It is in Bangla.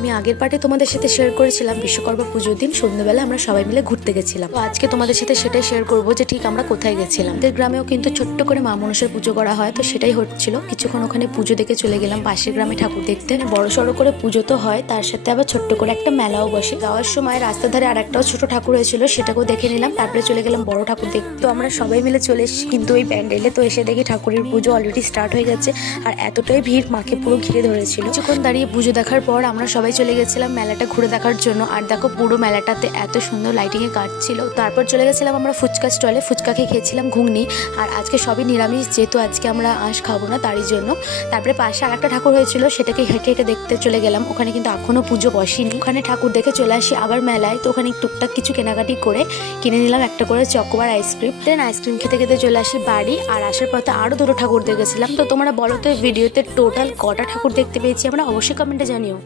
আমি আগের পার্টে তোমাদের সাথে শেয়ার করেছিলাম বিশ্বকর্মা পুজোর দিন সন্ধ্যাবেলা আমরা সবাই মিলে ঘুরতে গেছিলাম। তো আজকে তোমাদের সাথে সেটাই শেয়ার করবো যে ঠিক আমরা কোথায় গেছিলাম। আমাদের গ্রামেও কিন্তু ছোট্ট করে মা মনসার পুজো করা হয়, তো সেটাই হচ্ছিল। কিছুক্ষণ ওখানে পুজো দেখে চলে গেলাম পাশের গ্রামে ঠাকুর দেখতে। বড় সড়ো করে পুজো তো হয়, তার সাথে আবার ছোট্ট করে একটা মেলাও বসে। যাওয়ার সময় রাস্তার ধারে আরেকটাও ছোট ঠাকুর হয়েছিল, সেটাকেও দেখে নিলাম। তারপরে চলে গেলাম বড় ঠাকুর দেখতে। তো আমরা সবাই মিলে চলে এসেছি কিন্তু ওই প্যান্ডেলে। তো এসে দেখি ঠাকুরের পুজো অলরেডি স্টার্ট হয়ে গেছে, আর এতটাই ভিড় মাকে পুরো ঘিরে ধরেছিল। কিছুক্ষণ দাঁড়িয়ে পুজো দেখার পর আমরা সবাই চলে গেছিলাম মেলাটা ঘুরে দেখার জন্য। আর দেখো পুরো মেলাটাতে এত সুন্দর লাইটিং এ কাজ ছিল। তারপর চলে গেছিলাম আমরা ফুচকা স্টলে, ফুচকা খেয়ে খেয়েছিলাম ঘুগনি। আর আজকে সবই নিরামিষ, যেহেতু আজকে আমরা আঁশ খাবো না তারই জন্য। তারপরে পাশে আর একটা ঠাকুর হয়েছিল, সেটাকে হেঁটে হেঁটে দেখতে চলে গেলাম। ওখানে কিন্তু এখনো পুজো বসেনি। ওখানে ঠাকুর দেখে চলে আসি আবার মেলায়। তো ওখানে টুকটাক কিছু কেনাকাটি করে কিনে নিলাম একটা করে চকোবার আইসক্রিম। দেন আইসক্রিম খেতে খেতে চলে আসি বাড়ি। আর আসার পথে আরো দুটো ঠাকুর দেখেছিলাম। তো তোমরা বলো তো ভিডিওতে টোটাল কটা ঠাকুর দেখতে পেয়েছি আমরা, অবশ্যই কমেন্টে জানিও।